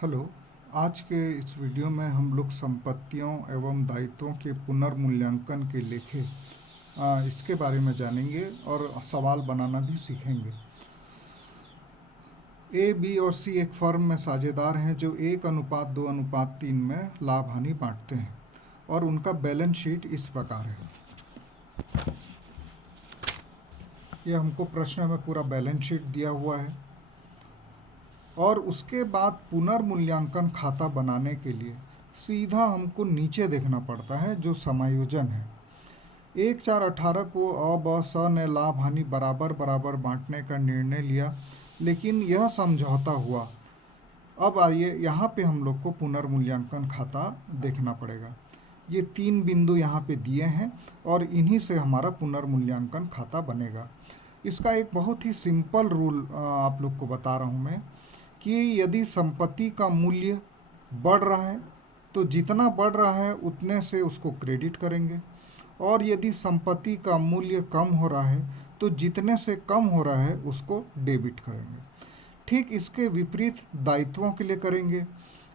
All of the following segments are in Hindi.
हेलो। आज के इस वीडियो में हम लोग संपत्तियों एवं दायित्वों के पुनर्मूल्यांकन के लेखे इसके बारे में जानेंगे और सवाल बनाना भी सीखेंगे। ए, बी और सी एक फर्म में साझेदार हैं जो 1:2:3 में लाभ हानि बांटते हैं और उनका बैलेंस शीट इस प्रकार है। ये हमको प्रश्न में पूरा बैलेंस शीट दिया हुआ है और उसके बाद पुनर्मूल्यांकन खाता बनाने के लिए सीधा हमको नीचे देखना पड़ता है जो समायोजन है। 1/4/18 को अ, ब, स ने लाभ हानि बराबर बराबर बांटने का निर्णय लिया, लेकिन यह समझौता हुआ। अब आइए यहाँ पे हम लोग को पुनर्मूल्यांकन खाता देखना पड़ेगा। ये 3 बिंदु यहाँ पे दिए हैं और इन्हीं से हमारा पुनर्मूल्यांकन खाता बनेगा। इसका एक बहुत ही सिंपल रूल आप लोग को बता रहा हूँ मैं कि यदि संपत्ति का मूल्य बढ़ रहा है तो जितना बढ़ रहा है उतने से उसको क्रेडिट करेंगे, और यदि संपत्ति का मूल्य कम हो रहा है तो जितने से कम हो रहा है उसको डेबिट करेंगे। ठीक इसके विपरीत दायित्वों के लिए करेंगे।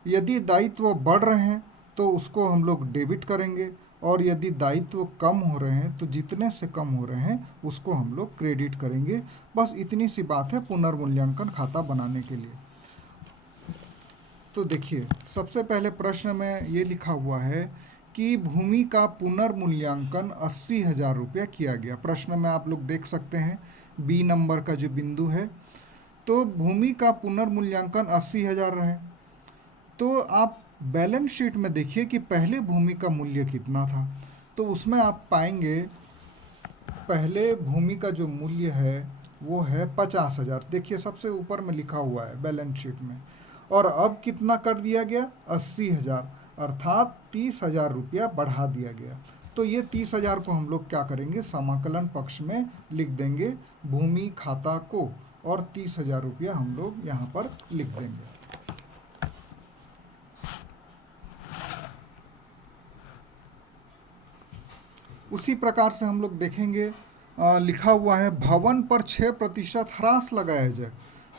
यदि दायित्व बढ़ रहे हैं तो उसको हम लोग डेबिट करेंगे, और यदि दायित्व कम हो रहे हैं तो जितने से कम हो रहे हैं उसको हम लोग क्रेडिट करेंगे। बस इतनी सी बात है पुनर्मूल्यांकन खाता बनाने के लिए। तो देखिए, सबसे पहले प्रश्न में ये लिखा हुआ है कि भूमि का पुनर्मूल्यांकन 80,000 रुपया किया गया। प्रश्न में आप लोग देख सकते हैं बी नंबर का जो बिंदु है, तो भूमि का पुनर्मूल्यांकन 80,000 रहे। तो आप बैलेंस शीट में देखिए कि पहले भूमि का मूल्य कितना था, तो उसमें आप पाएंगे पहले भूमि का जो मूल्य है वो है 50,000। देखिए सबसे ऊपर में लिखा हुआ है बैलेंस शीट में, और अब कितना कर दिया गया, 80,000, अर्थात 30,000 रुपया बढ़ा दिया गया। तो ये 30,000 को हम लोग क्या करेंगे, समाकलन पक्ष में लिख देंगे भूमि खाता को, और 30,000 रुपया हम लोग यहाँ पर लिख देंगे। उसी प्रकार से हम लोग देखेंगे लिखा हुआ है भवन पर 6% ह्रास लगाया जाए।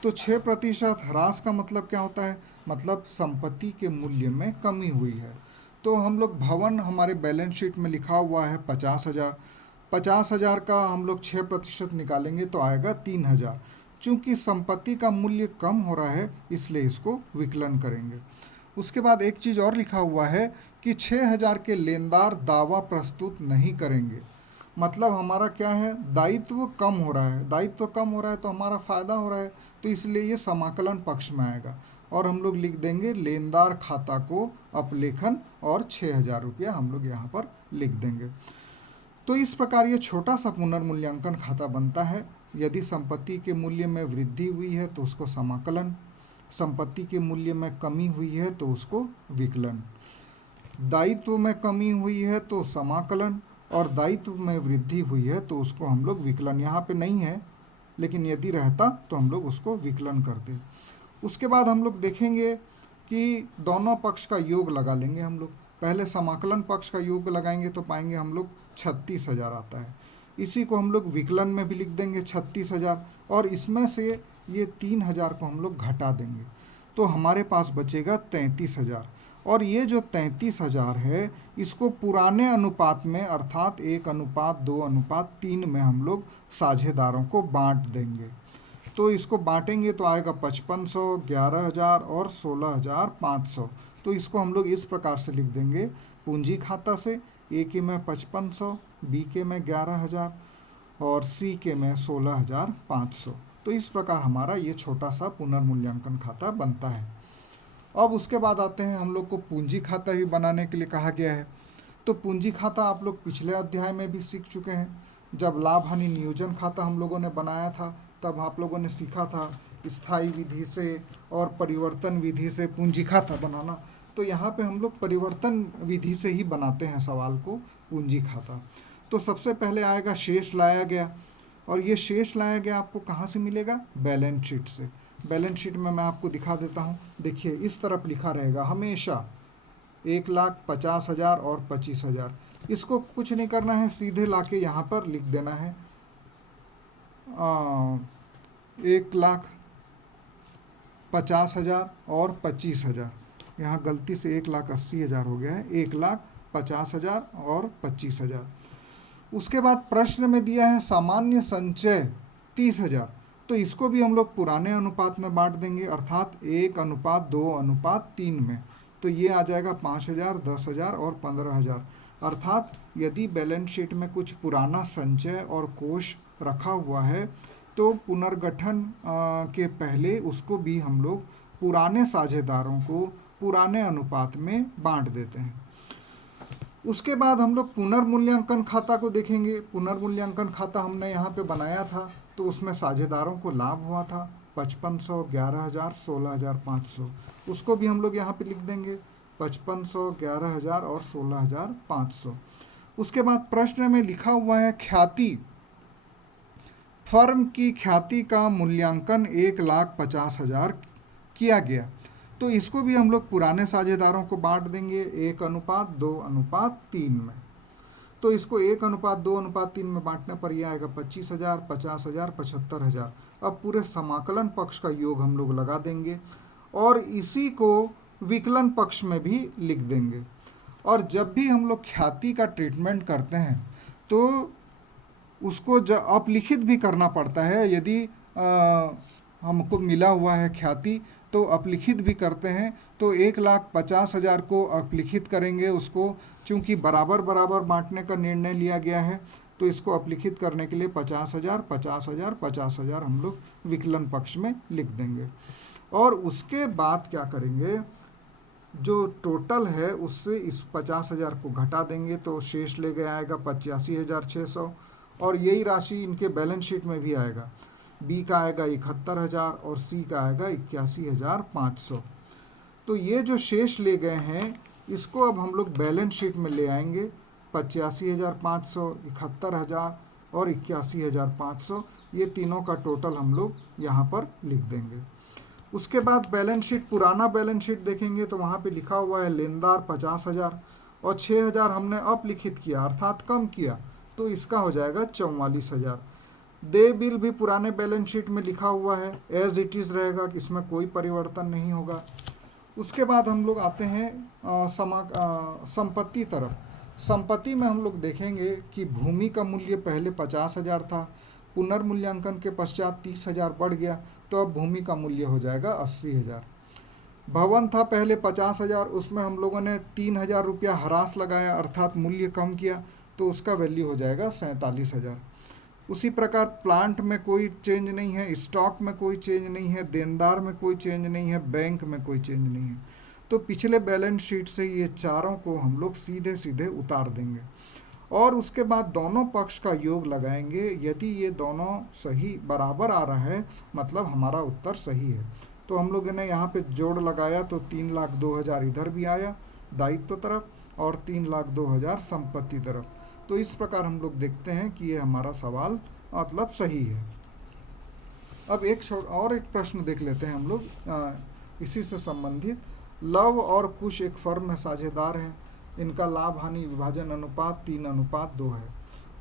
तो 6% ह्रास का मतलब क्या होता है, मतलब संपत्ति के मूल्य में कमी हुई है। तो हम लोग भवन हमारे बैलेंस शीट में लिखा हुआ है 50,000। 50,000 का हम लोग 6% निकालेंगे तो आएगा 3,000। चूँकि संपत्ति का मूल्य कम हो रहा है इसलिए इसको विकलन करेंगे। उसके बाद एक चीज़ और लिखा हुआ है कि 6,000 के लेनदार दावा प्रस्तुत नहीं करेंगे। मतलब हमारा क्या है, दायित्व कम हो रहा है, दायित्व कम हो रहा है तो हमारा फ़ायदा हो रहा है, तो इसलिए ये समाकलन पक्ष में आएगा, और हम लोग लिख देंगे लेनदार खाता को अपलेखन, और 6,000 रुपया हम लोग यहाँ पर लिख देंगे। तो इस प्रकार ये छोटा सा पुनर्मूल्यांकन खाता बनता है। यदि संपत्ति के मूल्य में वृद्धि हुई है तो उसको समाकलन, संपत्ति के मूल्य में कमी हुई है तो उसको विकलन, दायित्व में कमी हुई है तो समाकलन, और दायित्व में वृद्धि हुई है तो उसको हम लोग विकलन, यहाँ पे नहीं है लेकिन यदि रहता तो हम लोग उसको विकलन करते। उसके बाद हम लोग देखेंगे कि दोनों पक्ष का योग लगा लेंगे हम लोग। पहले समाकलन पक्ष का योग लगाएंगे तो पाएंगे हम लोग 36,000 आता है। इसी को हम लोग विकलन में भी लिख देंगे 36,000, और इसमें से ये 3,000 को हम लोग घटा देंगे तो हमारे पास बचेगा 33,000। और ये जो 33,000 है इसको पुराने अनुपात में अर्थात 1:2:3 में हम लोग साझेदारों को बांट देंगे। तो इसको बांटेंगे तो आएगा 5500, 11,000 और 16,500। तो इसको हम लोग इस प्रकार से लिख देंगे पूंजी खाता से, ए के में 5500, बी के में 11,000 और सी के में 16,500। तो इस प्रकार हमारा ये छोटा सा पुनर्मूल्यांकन खाता बनता है। अब उसके बाद आते हैं हम लोग को पूंजी खाता भी बनाने के लिए कहा गया है। तो पूंजी खाता आप लोग पिछले अध्याय में भी सीख चुके हैं। जब लाभ हानि नियोजन खाता हम लोगों ने बनाया था तब आप लोगों ने सीखा था स्थायी विधि से और परिवर्तन विधि से पूंजी खाता बनाना। तो यहाँ पे हम लोग परिवर्तन विधि से ही बनाते हैं सवाल को, पूंजी खाता। तो सबसे पहले आएगा शेष लाया गया, और ये शेष लाया गया आपको कहाँ से मिलेगा, बैलेंस शीट से। बैलेंस शीट में मैं आपको दिखा देता हूँ। देखिए इस तरफ लिखा रहेगा हमेशा 1,50,000 और 25,000। इसको कुछ नहीं करना है, सीधे लाके यहाँ पर लिख देना है 1,50,000 50,000 और 25,000। यहाँ गलती से 1,80,000 हो गया है, 1,50,000 और 25,000। उसके बाद प्रश्न में दिया है सामान्य संचय 30,000, तो इसको भी हम लोग पुराने अनुपात में बांट देंगे, अर्थात 1:2:3 में। तो ये आ जाएगा 5,000, 10,000 और 15,000। अर्थात यदि बैलेंस शीट में कुछ पुराना संचय और कोष रखा हुआ है तो पुनर्गठन के पहले उसको भी हम लोग पुराने साझेदारों को पुराने अनुपात में बांट देते हैं। उसके बाद हम लोग पुनर्मूल्यांकन खाता को देखेंगे। पुनर्मूल्यांकन खाता हमने यहाँ पे बनाया था, तो उसमें साझेदारों को लाभ हुआ था 5500, 11,000, 16,500। उसको भी हम लोग यहाँ पे लिख देंगे 5500, 11,000 और 16,500। उसके बाद प्रश्न में लिखा हुआ है ख्याति, फर्म की ख्याति का मूल्यांकन 1,50,000 किया गया, तो इसको भी हम लोग पुराने साझेदारों को बांट देंगे 1:2:3 में। तो इसको 1:2:3 में बांटने पर यह आएगा 25,000, 50,000, 75,000। अब पूरे समाकलन पक्ष का योग हम लोग लगा देंगे और इसी को विकलन पक्ष में भी लिख देंगे। और जब भी हम लोग ख्याति का ट्रीटमेंट करते हैं तो उसको अपलिखित भी करना पड़ता है। यदि हमको मिला हुआ है ख्याति तो अपलिखित भी करते हैं, तो 1,50,000 को अपलिखित करेंगे। उसको चूंकि बराबर बराबर बांटने का निर्णय लिया गया है तो इसको अपलिखित करने के लिए 50,000, 50,000, 50,000 हम लोग विकलन पक्ष में लिख देंगे। और उसके बाद क्या करेंगे, जो टोटल है उससे इस 50,000 को घटा देंगे तो शेष ले गया आएगा 85,600। और यही राशि इनके बैलेंस शीट में भी आएगा। बी का आएगा 71,000 और सी का आएगा 81,500। तो ये जो शेष ले गए हैं इसको अब हम लोग बैलेंस शीट में ले आएंगे 85,500, 71,000 और 81,500। ये तीनों का टोटल हम लोग यहाँ पर लिख देंगे। उसके बाद बैलेंस शीट, पुराना बैलेंस शीट देखेंगे तो वहाँ पे लिखा हुआ है लेनदार 50,000 और 6,000 हमने अपलिखित किया अर्थात कम किया, तो इसका हो जाएगा 44,000। दे बिल भी पुराने बैलेंस शीट में लिखा हुआ है, एज इट इज़ रहेगा, कि इसमें कोई परिवर्तन नहीं होगा। उसके बाद हम लोग आते हैं संपत्ति तरफ। संपत्ति में हम लोग देखेंगे कि भूमि का मूल्य पहले 50,000 था, पुनर्मूल्यांकन के पश्चात 30,000 बढ़ गया, तो अब भूमि का मूल्य हो जाएगा 80,000। भवन था पहले 50,000, उसमें हम लोगों ने 3,000 रुपया ह्रास लगाया अर्थात मूल्य कम किया, तो उसका वैल्यू हो जाएगा 47,000। उसी प्रकार प्लांट में कोई चेंज नहीं है, स्टॉक में कोई चेंज नहीं है, देनदार में कोई चेंज नहीं है, बैंक में कोई चेंज नहीं है। तो पिछले बैलेंस शीट से ये चारों को हम लोग सीधे सीधे उतार देंगे और उसके बाद दोनों पक्ष का योग लगाएंगे। यदि ये दोनों सही बराबर आ रहा है मतलब हमारा उत्तर सही है। तो हम लोगों ने यहाँ पे जोड़ लगाया तो 3,02,000 इधर भी आया दायित्व तरफ और 3,02,000 संपत्ति तरफ। तो इस प्रकार हम लोग देखते हैं कि ये हमारा सवाल मतलब सही है। अब एक प्रश्न देख लेते हैं हम लोग इसी से संबंधित। लव और कुश एक फर्म में साझेदार हैं, इनका लाभ हानि विभाजन अनुपात 3:2 है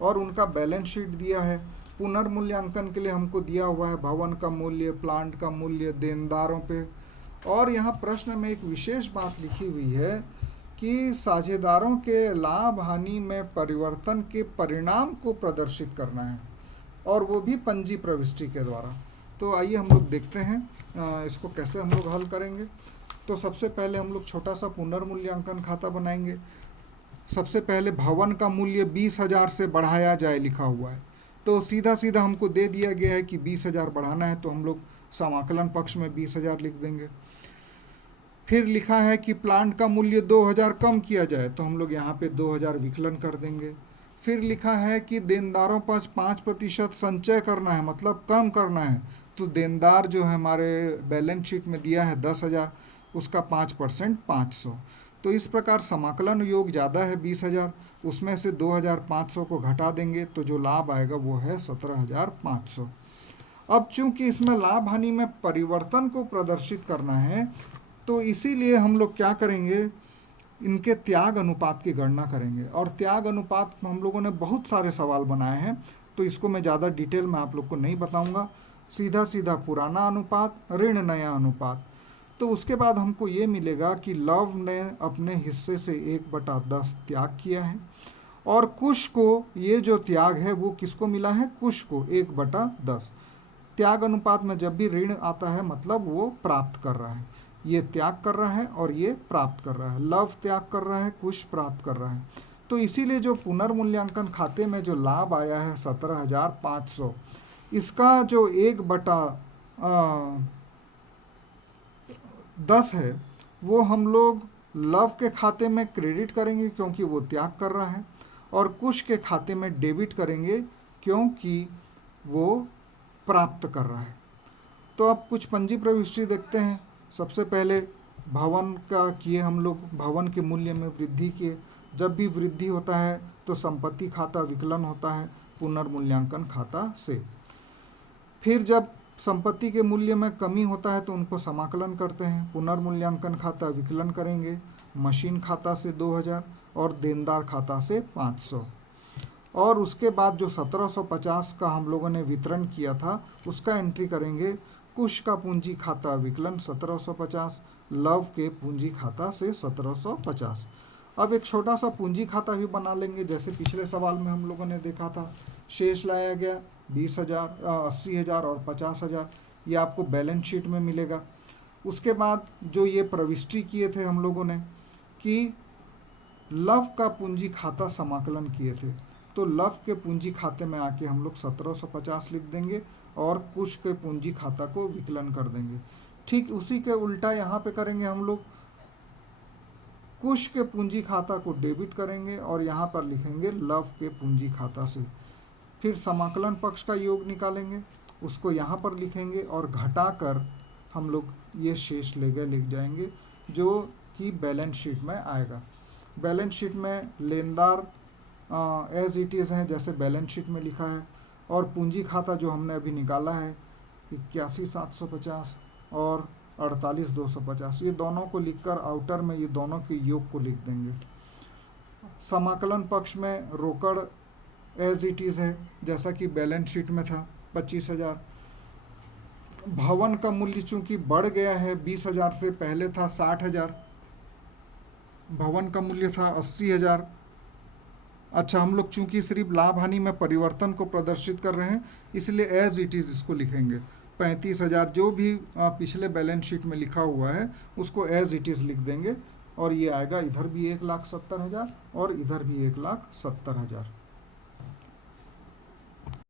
और उनका बैलेंस शीट दिया है। पुनर्मूल्यांकन के लिए हमको दिया हुआ है भवन का मूल्य, प्लांट का मूल्य, देनदारों पे। और यहाँ प्रश्न में एक विशेष बात लिखी हुई है कि साझेदारों के लाभ हानि में परिवर्तन के परिणाम को प्रदर्शित करना है और वो भी पंजी प्रविष्टि के द्वारा। तो आइए हम लोग देखते हैं इसको कैसे हम लोग हल करेंगे। तो सबसे पहले हम लोग छोटा सा पुनर्मूल्यांकन खाता बनाएंगे। सबसे पहले भवन का मूल्य 20,000 से बढ़ाया जाए लिखा हुआ है, तो सीधा सीधा हमको दे दिया गया है कि 20,000 बढ़ाना है, तो हम लोग समाकलन पक्ष में 20,000 लिख देंगे। फिर लिखा है कि प्लांट का मूल्य 2,000 कम किया जाए, तो हम लोग यहाँ पे 2,000 विकलन कर देंगे। फिर लिखा है कि देनदारों पर 5% संचय करना है मतलब कम करना है, तो देनदार जो है हमारे बैलेंस शीट में दिया है 10,000, उसका 5% 500। तो इस प्रकार समाकलन योग ज़्यादा है 20,000, उसमें से 2,500 को घटा देंगे तो जो लाभ आएगा वो है 17,500। अब चूंकि इसमें लाभ हानि में परिवर्तन को प्रदर्शित करना है तो इसीलिए हम लोग क्या करेंगे, इनके त्याग अनुपात की गणना करेंगे। और त्याग अनुपात हम लोगों ने बहुत सारे सवाल बनाए हैं, तो इसको मैं ज़्यादा डिटेल में आप लोग को नहीं बताऊंगा। सीधा सीधा पुराना अनुपात, ऋण नया अनुपात। तो उसके बाद हमको ये मिलेगा कि लव ने अपने हिस्से से 1/10 त्याग किया है, और कुश को ये जो त्याग है वो किसको मिला है, कुश को 1/10। त्याग अनुपात में जब भी ऋण आता है मतलब वो प्राप्त कर रहा है, ये त्याग कर रहा है और ये प्राप्त कर रहा है। लव त्याग कर रहा है, कुश प्राप्त कर रहा है। तो इसीलिए जो पुनर्मूल्यांकन खाते में जो लाभ आया है 17,500, इसका जो 1/10 है वो हम लोग लव के खाते में क्रेडिट करेंगे क्योंकि वो त्याग कर रहा है, और कुश के खाते में डेबिट करेंगे क्योंकि वो प्राप्त कर रहा है। तो अब कुछ पंजी प्रविष्टि देखते हैं। सबसे पहले भवन का किए हम लोग, भवन के मूल्य में वृद्धि किए। जब भी वृद्धि होता है तो संपत्ति खाता विकलन होता है पुनर्मूल्यांकन खाता से। फिर जब संपत्ति के मूल्य में कमी होता है तो उनको समाकलन करते हैं, पुनर्मूल्यांकन खाता विकलन करेंगे मशीन खाता से 2000 और देनदार खाता से 500। और उसके बाद जो 1750 का हम लोगों ने वितरण किया था उसका एंट्री करेंगे कुश का पूंजी खाता विकलन 1750, लव के पूंजी खाता से 1750। अब एक छोटा सा पूंजी खाता भी बना लेंगे, जैसे पिछले सवाल में हम लोगों ने देखा था। शेष लाया गया 20,000, 80,000 और 50,000, ये आपको बैलेंस शीट में मिलेगा। उसके बाद जो ये प्रविष्टि किए थे हम लोगों ने कि लव का पूंजी खाता समाकलन किए थे, तो लव के पूंजी खाते में आके हम लोग 1750 लिख देंगे और कुश के पूंजी खाता को विकलन कर देंगे। ठीक उसी के उल्टा यहाँ पे करेंगे हम लोग, कुश के पूंजी खाता को डेबिट करेंगे और यहाँ पर लिखेंगे लव के पूंजी खाता से। फिर समाकलन पक्ष का योग निकालेंगे, उसको यहाँ पर लिखेंगे और घटाकर हम लोग ये शेष ले गए लिख जाएंगे जो कि बैलेंस शीट में आएगा। बैलेंस शीट में लेनदार एज इट इज़ हैं जैसे बैलेंस शीट में लिखा है, और पूंजी खाता जो हमने अभी निकाला है 81,750 और 48,250, ये दोनों को लिखकर आउटर में ये दोनों के योग को लिख देंगे। समाकलन पक्ष में रोकड़ एज इट इज़ है जैसा कि बैलेंस शीट में था 25,000। भवन का मूल्य चूंकि बढ़ गया है 20,000 से, पहले था 60,000, भवन का मूल्य था 80,000। अच्छा, हम लोग चूंकि सिर्फ लाभ हानि में परिवर्तन को प्रदर्शित कर रहे हैं इसलिए एज इट इज़ इसको लिखेंगे 35,000। जो भी पिछले बैलेंस शीट में लिखा हुआ है उसको एज इट इज़ लिख देंगे, और ये आएगा इधर भी 1,70,000 और इधर भी 1,70,000।